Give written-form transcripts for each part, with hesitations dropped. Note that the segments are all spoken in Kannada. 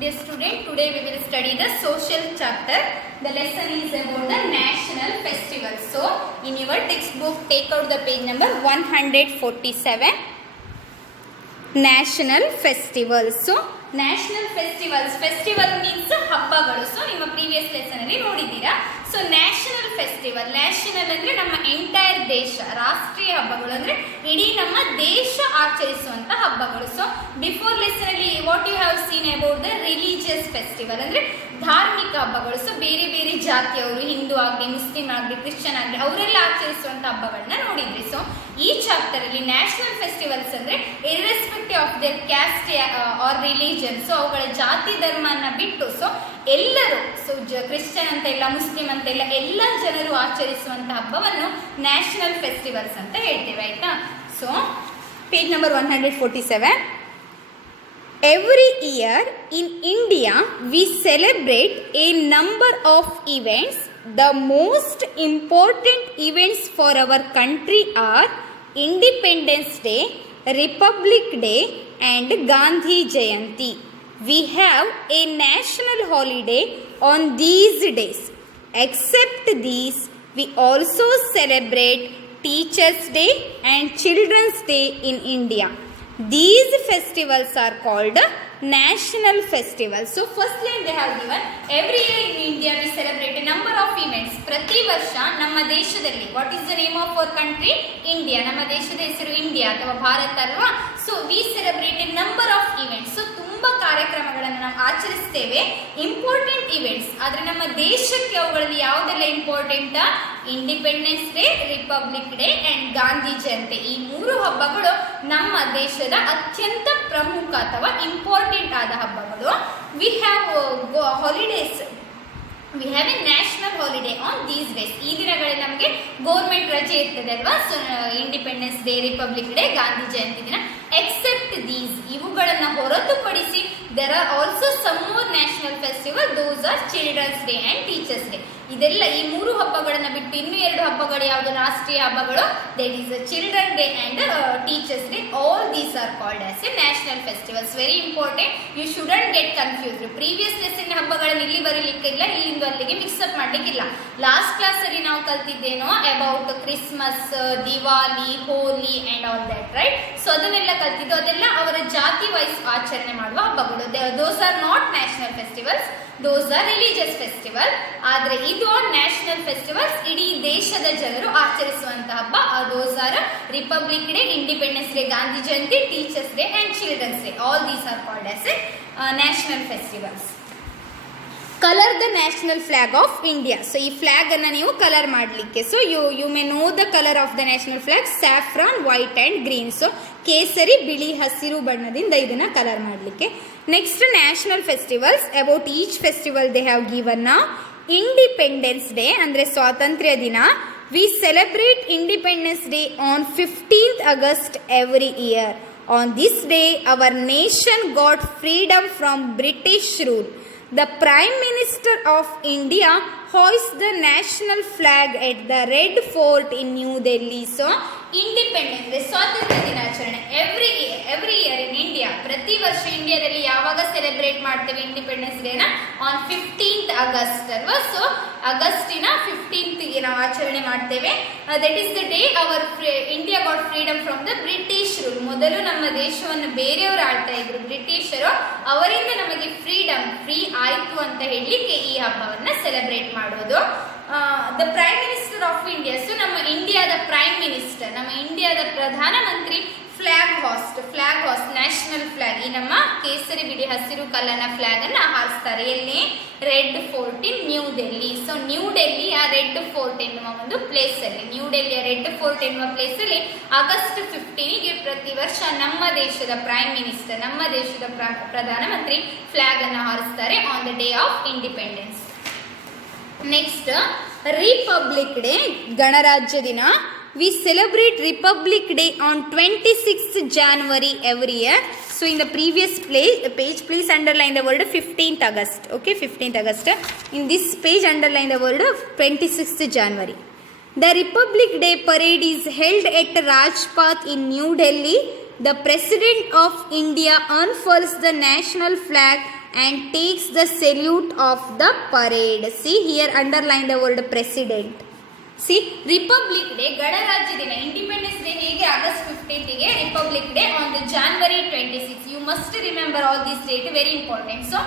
Dear student, today we will study the social chapter. The lesson is about the national festivals. So, in your textbook, take out the page number 147. National festivals. So, national festivals. Festival means ಹಬ್ಬಗಳು. So, ನಿಮ್ಮ previous lesson ಅಲ್ಲಿ ನೋಡಿದ್ದೀರಾ. ಸೊ ನ್ಯಾಷನಲ್ ಫೆಸ್ಟಿವಲ್, ನ್ಯಾಷನಲ್ ಅಂದರೆ ನಮ್ಮ ಎಂಟೈರ್ ದೇಶ, ರಾಷ್ಟ್ರೀಯ ಹಬ್ಬಗಳು ಅಂದರೆ ಇಡೀ ನಮ್ಮ ದೇಶ ಆಚರಿಸುವಂಥ ಹಬ್ಬಗಳು. ಸೊ ಬಿಫೋರ್ ಲೆಸನ್ ಅಲ್ಲಿ what you have seen about the religious festival ಅಂದರೆ ಧಾರ್ಮಿಕ ಹಬ್ಬಗಳು. ಸೊ ಬೇರೆ ಬೇರೆ ಜಾತಿಯವರು, ಹಿಂದೂ ಆಗಲಿ, ಮುಸ್ಲಿಂ ಆಗಲಿ, ಕ್ರಿಶ್ಚಿಯನ್ ಆಗಲಿ, ಅವರೆಲ್ಲ ಆಚರಿಸುವಂಥ ಹಬ್ಬಗಳನ್ನ ನೋಡಿದ್ರಿ. ಸೊ ಈ ಚಾಪ್ಟರ್ ಅಲ್ಲಿ ನ್ಯಾಷನಲ್ ಫೆಸ್ಟಿವಲ್ಸ್ ಅಂದರೆ irrespective of their caste or religion, so ಅವುಗಳ ಜಾತಿ ಧರ್ಮನ ಬಿಟ್ಟು ಸೊ ಎಲ್ಲರೂ, ಸೊ ಕ್ರಿಶ್ಚಿಯನ್ ಅಂತ ಇಲ್ಲ, ಮುಸ್ಲಿಂ ಅಂತ ಇಲ್ಲ, ಎಲ್ಲ ಜನರು ಆಚರಿಸುವಂಥ ಹಬ್ಬವನ್ನು ನ್ಯಾಷನಲ್ ಫೆಸ್ಟಿವಲ್ಸ್ ಅಂತ ಹೇಳ್ತೇವೆ, ಆಯ್ತಾ. So page number 147. Every year in India we celebrate a number of events. The most important events for our country are Independence Day, Republic Day and Gandhi Jayanti. We have a national holiday on these days. Except these, we also celebrate Teachers' Day and Children's Day in India. These festivals are called national festivals. So first line they have given, every year in India we celebrate a number of events. ಪ್ರತಿ ವರ್ಷ ನಮ್ಮ ದೇಶದಲ್ಲಿ, what is the name of our country? India. ನಮ್ಮ ದೇಶದ ಹೆಸರು ಇಂಡಿಯಾ ಅಥವಾ ಭಾರತ ಅಲ್ವಾ. So we celebrate A number of events. So ತುಂಬಾ ಕಾರ್ಯಕ್ರಮಗಳನ್ನು ನಾವು ಆಚರಿಸ್ತೇವೆ, ಇಂಪಾರ್ಟೆಂಟ್ ಇವೆಂಟ್ಸ್. ಆದರೆ ನಮ್ಮ ದೇಶಕ್ಕೆ ಅವುಗಳಲ್ಲಿ ಯಾವುದೆಲ್ಲ important? Independence Day, Republic Day and Gandhi Jayanti. ಈ ಮೂರು ಹಬ್ಬಗಳು ನಮ್ಮ ದೇಶದ ಅತ್ಯಂತ ಪ್ರಮುಖ ಅಥವಾ ಇಂಪಾರ್ಟೆಂಟ್ ಆದ ಹಬ್ಬಗಳು. We have holidays, we have a national holiday on these days. ಈ ದಿನಗಳಲ್ಲಿ ನಮಗೆ ಗೌರ್ಮೆಂಟ್ ರಜೆ ಇರ್ತದೆ ಅಲ್ವಾ. So independence Day, Republic Day, Gandhi Jayanti ದಿನ. ಎಕ್ಸೆಪ್ಟ್ ದೀಸ್, ಇವುಗಳನ್ನು ಹೊರತುಪಡಿಸಿ there are also some more national festival. Those are Children's Day and teachers Day. ಇದೆಲ್ಲ, ಈ ಮೂರು ಹಬ್ಬಗಳನ್ನು ಬಿಟ್ಟು ಇನ್ನೂ ಎರಡು ಹಬ್ಬಗಳು ಯಾವುದು ರಾಷ್ಟ್ರೀಯ ಹಬ್ಬಗಳು? That is Children Day and teachers Day. All these are called as a national festivals. Very important, you shouldn't get confused. Previous lesson ಹಬ್ಬಗಳನ್ನು ಇಲ್ಲಿ ಬರೀಲಿಕ್ಕಿಲ್ಲ, ಇಲ್ಲಿಂದ ಅಲ್ಲಿಗೆ ಮಿಕ್ಸಪ್ ಮಾಡಲಿಕ್ಕಿಲ್ಲ. ಲಾಸ್ಟ್ ಕ್ಲಾಸ್ ಅಲ್ಲಿ ನಾವು ಕಲ್ತಿದ್ದೇನೋ about Christmas, Diwali, Holi and all that, right? So ಅದನ್ನೆಲ್ಲ ಕಲ್ತಿದ್ದು, ಅದೆಲ್ಲ ಅವರ ಜಾತಿ ವೈಸ್ ಆಚರಣೆ ಮಾಡುವ ಹಬ್ಬಗಳು. Those are not national festivals, those are religious festival. ಆದರೆ ಇದು ನ್ಯಾಷನಲ್ ಫೆಸ್ಟಿವಲ್ಸ್, ಇಡೀ ದೇಶದ ಜನರು ಆಚರಿಸುವಂತ ಹಬ್ಬ. Those are Republic Day, Independence Day, Gandhi Jayanti, Teachers' Day and Children's Day. All these are called as a national festivals. Colour the national flag of India. So ಈ ಫ್ಲಾಗ್ ಅನ್ನು ನೀವು ಕಲರ್ ಮಾಡಲಿಕ್ಕೆ, so you may know the colour of the national flag, saffron, white and green. So ಕೇಸರಿ, ಬಿಳಿ, ಹಸಿರು ಬಣ್ಣದಿಂದ ಇದನ್ನ ಕಲರ್ ಮಾಡಲಿಕ್ಕೆ. Next national festivals. About each festival they have given. Independence Day ಅಂದರೆ ಸ್ವಾತಂತ್ರ್ಯ ದಿನ. We celebrate Independence Day on 15th August every year. On this day our nation got freedom from British rule. The Prime Minister of India hoists the national flag at the Red Fort in New Delhi. So independence day, ಸ್ವಾತಂತ್ರ್ಯ ದಿನಾಚರಣೆ, ಎವ್ರಿ ಇಯರ್ ಇನ್ ಇಂಡಿಯಾ, ಪ್ರತಿ ವರ್ಷ ಇಂಡಿಯಾದಲ್ಲಿ ಯಾವಾಗ ಸೆಲೆಬ್ರೇಟ್ ಮಾಡ್ತೇವೆ ಇಂಡಿಪೆಂಡೆನ್ಸ್ ಡೇನ? ಆನ್ 15th August ಅಲ್ವಾ. ಸೊ ಆಗಸ್ಟಿನ 15th ನಾವು ಆಚರಣೆ ಮಾಡ್ತೇವೆ. That is the day our India got freedom from the British rule. ಮೊದಲು ನಮ್ಮ ದೇಶವನ್ನು ಬೇರೆಯವರು ಆಳ್ತಾ ಇದ್ರು, ಬ್ರಿಟಿಷರು. ಅವರಿಂದ ನಮಗೆ ಫ್ರೀ ಆಯ್ತು ಅಂತ ಹೇಳಲಿಕ್ಕೆ ಈ ಹಬ್ಬವನ್ನ ಸೆಲೆಬ್ರೇಟ್ ಮಾಡೋದು. The prime minister of India, so ನಮ್ಮ ಇಂಡಿಯಾದ ಪ್ರೈಮ್ ಮಿನಿಸ್ಟರ್, ನಮ್ಮ ಇಂಡಿಯಾದ ಪ್ರಧಾನಮಂತ್ರಿ ಫ್ಲಾಗ್ ಹಾಸ್ಟ್ ನ್ಯಾಷನಲ್ ಫ್ಲಾಗ್, ಈ ನಮ್ಮ ಕೇಸರಿ, ಬಿಳಿ, ಹಸಿರು ಕಲರ್ನ ಫ್ಲಾಗ್ ಅನ್ನ ಹಾರಿಸ್ತಾರೆ. ಎಲ್ಲಿ? Red Fort in new Delhi. So New ಡೆಲ್ಲಿಯ ರೆಡ್ ಫೋರ್ಟ್ ಎನ್ನುವ ಒಂದು ಪ್ಲೇಸ್ ಅಲ್ಲಿ, ನ್ಯೂ ಡೆಲ್ಲಿಯ ರೆಡ್ ಫೋರ್ಟ್ ಎನ್ನುವ ಪ್ಲೇಸ್ ಅಲ್ಲಿ ಆಗಸ್ಟ್ 15ಗೆ ಪ್ರತಿ ವರ್ಷ ನಮ್ಮ ದೇಶದ ಪ್ರೈಮ್ ಮಿನಿಸ್ಟರ್, ನಮ್ಮ ದೇಶದ ಪ್ರಧಾನಮಂತ್ರಿ ಫ್ಲಾಗ್ ಅನ್ನ ಹಾರಿಸ್ತಾರೆ on the day of independence. Next republic day, ಗಣರಾಜ್ಯ ದಿನ. We celebrate Republic Day on 26th January every year. So in the previous page, please underline the word 15th August. Okay, 15th August. In this page, underline the word 26th January. The Republic Day parade is held at Rajpath in New Delhi. The President of India unfurls the national flag and takes the salute of the parade. See here, underline the word president. See, Republic Day, ಗಣರಾಜ್ಯ ದಿನ, ಇಂಡಿಪೆಂಡೆನ್ಸ್ ಡೇ ಹೇಗೆ ಆಗಸ್ಟ್ 15th ಗೆ, republic day on the January 26. You must remember all this date, very important. So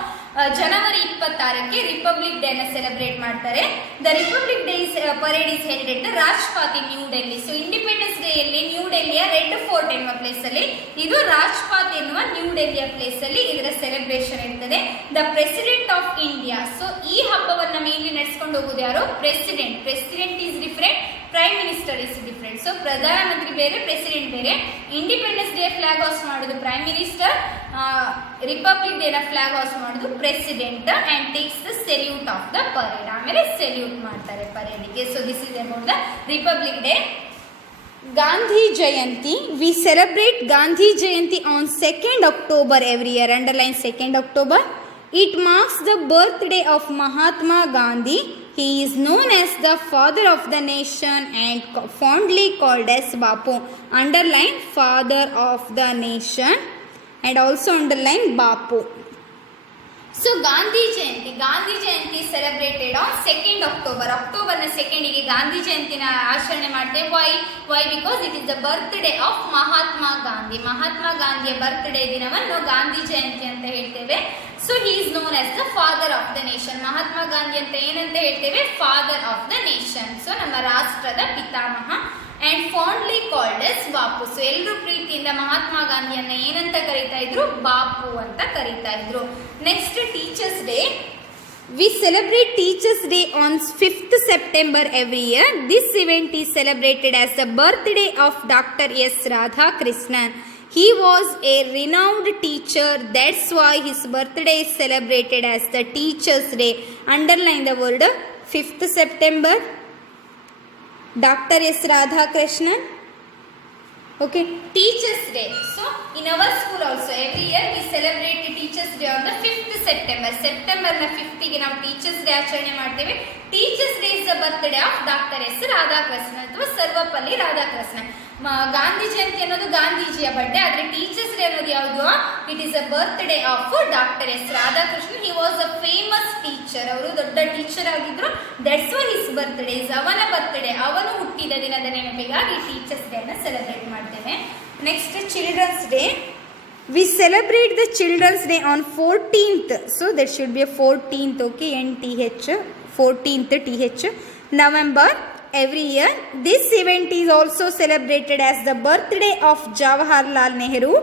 ಜನವರಿ 26ಕ್ಕೆ ರಿಪಬ್ಲಿಕ್ ಡೇ ಅನ್ನು ಸೆಲೆಬ್ರೇಟ್ ಮಾಡ್ತಾರೆ. The republic day parade is held at the Rajpath in new Delhi. So independence day ಅಲ್ಲಿ ನ್ಯೂ ಡೆಲ್ಲಿಯ ರೆಡ್ ಫೋರ್ಟ್ ಎನ್ನುವ ಪ್ಲೇಸ್ ಅಲ್ಲಿ, ಇದು ರಾಜ್ಪಾಥ್ ಎನ್ನುವ ನ್ಯೂ ಡೆಲ್ಲಿಯ ಪ್ಲೇಸ್ ಅಲ್ಲಿ ಇದರ ಸೆಲೆಬ್ರೇಷನ್ ಇರ್ತದೆ. The president of India. So ಈ ಹಬ್ಬವನ್ನ ಮೇನ್ಲಿ ನಡೆಸ್ಕೊಂಡು ಹೋಗುದು ಯಾರು? President. President is different, prime minister is different. So ಪ್ರಧಾನಮಂತ್ರಿ ಬೇರೆ, ಪ್ರೆಸಿಡೆಂಟ್ ಬೇರೆ. ಇಂಡಿಪೆಂಡೆನ್ಸ್ ಡೇ ಫ್ಲಾಗ್ ಹಾಸ್ಟ್ ಮಾಡೋದು ಪ್ರೈಮ್ ಮಿನಿಸ್ಟರ್, ರಿಪಬ್ಲಿಕ್ ಡೇ ನ ಫ್ಲಾಗ್ ಹಾಸ್ಟ್ ಮಾಡೋದು president, and takes the salute of the parade. ಆಮೇಲೆ ಸೆಲ್ಯೂಟ್ ಮಾಡ್ತಾರೆ ಪರೇಡ್ಗೆ. So this is about the republic day. Gandhi Jayanti. We celebrate Gandhi Jayanti on 2nd October every year. Underline 2nd October. It marks the birthday of Mahatma Gandhi. He is known as the father of the nation and fondly called as Bapu. Underline father of the nation and also underline Bapu. So Gandhi Jayanti celebrated on 2nd October. ಅಕ್ಟೋಬರ್ನ 2nd ಗಾಂಧಿ ಜಯಂತಿನ ಆಚರಣೆ ಮಾಡ್ತೇವೆ. Why because it is the birthday of Mahatma Gandhi. Mahatma ಗಾಂಧಿಯ ಬರ್ತ್ಡೇ ದಿನವನ್ನು ಗಾಂಧಿ ಜಯಂತಿ ಅಂತ ಹೇಳ್ತೇವೆ. So he is known as the father of the nation. Mahatma Gandhi ಅಂತ ಏನಂತ ಹೇಳ್ತೇವೆ? Father of the nation. So ನಮ್ಮ ರಾಷ್ಟ್ರದ ಪಿತಾಮಹ. And fondly called as Bapu. So ಎಲ್ಲರೂ ಪ್ರೀತಿಯಿಂದ ಮಹಾತ್ಮ ಗಾಂಧಿಯನ್ನ ಏನಂತ ಕರೀತಾ ಇದ್ರು? ಬಾಪು ಅಂತ ಕರೀತಾ ಇದ್ರು. Next Teachers day. We celebrate Teachers Day on 5th September every year. This event is celebrated as the birthday of Dr. S. Radhakrishnan. He was a renowned teacher. That's why his birthday is celebrated as the Teachers Day. Underline the word 5th September. Dr. S. Radhakrishnan. Okay, Teachers Day. So in our school also every year we celebrate the Teachers Day on the 5th September. September na 5th ಗೆ ನಾವು Teachers Day ಆಚರಣೆ ಮಾಡ್ತೇವೆ. Teachers Day is the birthday of Dr. S. Radhakrishnan ಅಥವಾ ಸರ್ವಪಲ್ಲಿ ರಾಧಾಕೃಷ್ಣನ್. ಗಾಂಧಿ ಜಯಂತಿ ಅನ್ನೋದು ಗಾಂಧೀಜಿಯ ಬರ್ಡೇ, ಆದ್ರೆ ಟೀಚರ್ಸ್ ಡೇ ಅನ್ನೋದು ಯಾವುದು? It is a birthday of doctor S Radhakrishnan. He was a famous teacher. ಅವರು ದೊಡ್ಡ ಟೀಚರ್ ಆಗಿದ್ರು. That's why his birthday is ಅವನ ಬರ್ತ್ಡೇ. ಅವನು ಹುಟ್ಟಿದ ದಿನದ ನೆನಪಿಗಾಗಿ ಟೀಚರ್ಸ್ ಡೇ ಅನ್ನು ಸೆಲೆಬ್ರೇಟ್ ಮಾಡ್ತೇವೆ. Next Children's Day. We celebrate the Children's Day on 14th. So that should be a 14th, okay, NTH, 14th TH, November every year. This event is also celebrated as the birthday of Jawaharlal Nehru.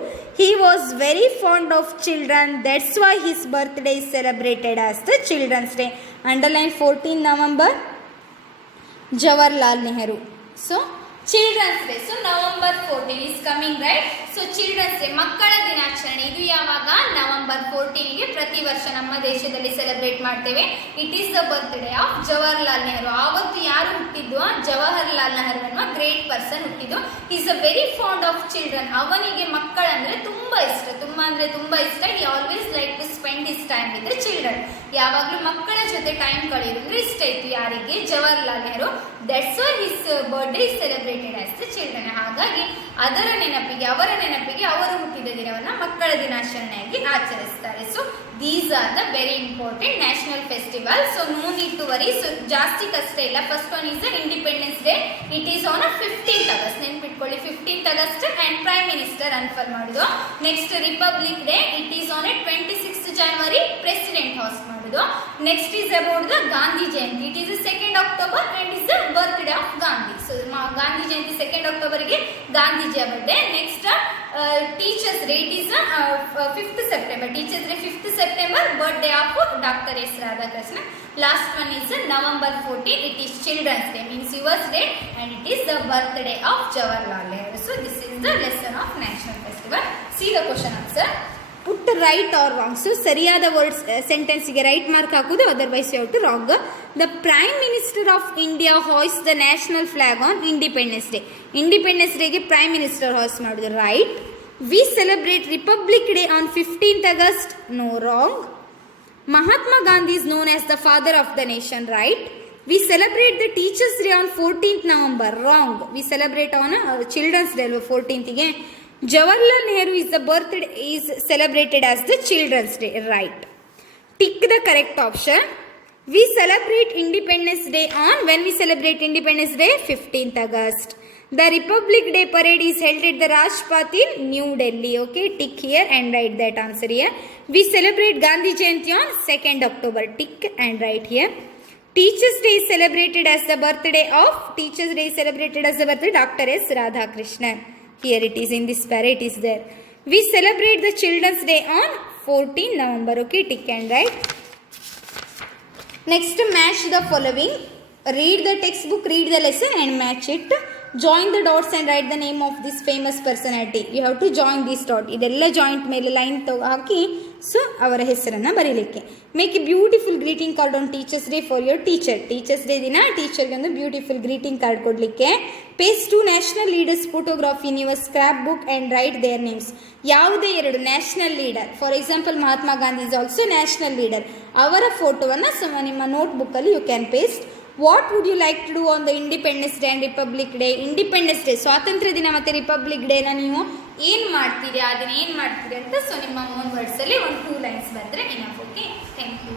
He was very fond of children. That's why his birthday is celebrated as the Children's Day. Underline 14 November, Jawaharlal Nehru. So Children's Day. So November 14 is coming, right? So Children's Day, ಮಕ್ಕಳ ದಿನಾಚರಣೆ. ಇದು ಯಾವಾಗ? ನವೆಂಬರ್ 14ಗೆ ಪ್ರತಿ ವರ್ಷ ನಮ್ಮ ದೇಶದಲ್ಲಿ ಸೆಲೆಬ್ರೇಟ್ ಮಾಡ್ತೇವೆ. It is the birthday of Jawaharlal Nehru. ಆವತ್ತು ಯಾರು ಹುಟ್ಟಿದ್ದು? ಜವಾಹರ್ಲಾಲ್ ನೆಹರು ಅನ್ನುವ ಗ್ರೇಟ್ ಪರ್ಸನ್ ಹುಟ್ಟಿದ್ದು. Is a very fond of children. ಅವನಿಗೆ ಮಕ್ಕಳಂದ್ರೆ ತುಂಬಾ ಇಷ್ಟ, ತುಂಬಾ ಇಷ್ಟ. He always like to spend his time with the children. ಯಾವಾಗಲೂ ಮಕ್ಕಳ ಜೊತೆ ಟೈಮ್ ಕಳೆಯೋದಂದ್ರೆ ಇಷ್ಟ ಇತ್ತು ಯಾರಿಗೆ? Jawaharlal Nehru. That's why his birthday is celebrated as the children. ಹಾಗಾಗಿ ಅವರ ನೆನಪಿಗೆ ಅವರು ಹುಟ್ಟಿದ ದಿನವನ್ನ ಮಕ್ಕಳ ದಿನಾಚರಣೆಯಾಗಿ ಆಚರಿಸ್ತಾರೆ. So these are the very important national festival. So no need to worry. So ಜಾಸ್ತಿ ಕಷ್ಟ ಇಲ್ಲ. First one is the independence day. It is on 15th August. ನೆನ್ಪಿಟ್ಕೊಳ್ಳಿ, 15th August and prime minister unfurl ಮಾಡುದು. Next republic day. It is on 26th January, president hoist ಮಾಡುದು. Next is about the Gandhi Jayanti. It is 2nd October and is the birthday of Gandhi. So Gandhi Jayanti 2nd October ಗೆ ಗಾಂಧೀಜಿಯ birthday. Next Teachers Day. It is 5th September. Teachers Day 5th September, birthday of doctor S Radhakrishnan. Last one is November 14. It is Children's Day, means yours day, and it is the birthday of Jawaharlal Nehru. So this is the lesson of national festival. See the question answer. Put right or wrong. So ಸರಿಯಾದ ವರ್ಡ್ಸ್ ಸೆಂಟೆನ್ಸ್ಗೆ ರೈಟ್ ಮಾರ್ಕ್ ಹಾಕೋದು, otherwise you have to wrong. The prime minister of India ಹಾಯ್ಸ್ the national flag on Independence Day. ಇಂಡಿಪೆಂಡೆನ್ಸ್ ಡೇಗೆ ಪ್ರೈಮ್ ಮಿನಿಸ್ಟರ್ ಹಾಯ್ಸ್ ಮಾಡೋದು, right. We celebrate Republic day on 15th August. No, wrong. Mahatma Gandhi is known as the father of the nation, right? We celebrate the Teachers Day on 14th November, wrong. We celebrate on Children's Day 14th ಗೆ. Jawaharlal Nehru is celebrated as the Children's Day, right? Tick the correct option. We celebrate Independence Day on, when we celebrate Independence Day? 15th August. The Republic Day parade is held at the Rajpath in New Delhi. Okay, tick here and write that answer here. We celebrate Gandhi Jayanti on 2nd October. Tick and write here. Teachers Day is celebrated as the birthday of, Teachers Day is celebrated as the birthday Dr. S. Radhakrishnan. Here it is, in this pair it is there. We celebrate the Children's Day on 14 November. Okay, tick and write. Next, match the following. Read the textbook, read the lesson and match it. Join the dots and write the name of this famous personality. You have to join this dot. ಇದೆಲ್ಲ ಜಾಯಿಂಟ್ ಮೇಲೆ ಲೈನ್ ಹಾಕಿ ಸೊ ಅವರ ಹೆಸರನ್ನು ಬರೀಲಿಕ್ಕೆ. Make a beautiful greeting card on teachers day for your teacher. Teachers day ದಿನ ಟೀಚರ್ಗೆ ಒಂದು ಬ್ಯೂಟಿಫುಲ್ ಗ್ರೀಟಿಂಗ್ ಕಾರ್ಡ್ ಕೊಡಲಿಕ್ಕೆ. Paste 2 national leaders photography in your scrapbook and write their names. ಯಾವುದೇ 2 national leader, for example Mahatma Gandhi is also national leader, ಅವರ ಫೋಟೋವನ್ನು ನಿಮ್ಮ ನೋಟ್ಬುಕ್ಕಲ್ಲಿ you can paste. What would you like to do on the independence day and republic Day? Independence day ಸ್ವಾತಂತ್ರ್ಯ ದಿನ ಮತ್ತು ರಿಪಬ್ಲಿಕ್ ಡೇನ ನೀವು ಏನು ಮಾಡ್ತೀರಿ, ಅದನ್ನ ಏನು ಮಾಡ್ತೀರಿ ಅಂತ ಸೊ ನಿಮ್ಮ ಓನ್ ವರ್ಡ್ಸಲ್ಲಿ ಒಂದು 2 ಲೈನ್ಸ್ ಬರೆದ್ರೆ ಇನಫ್. Okay, thank you.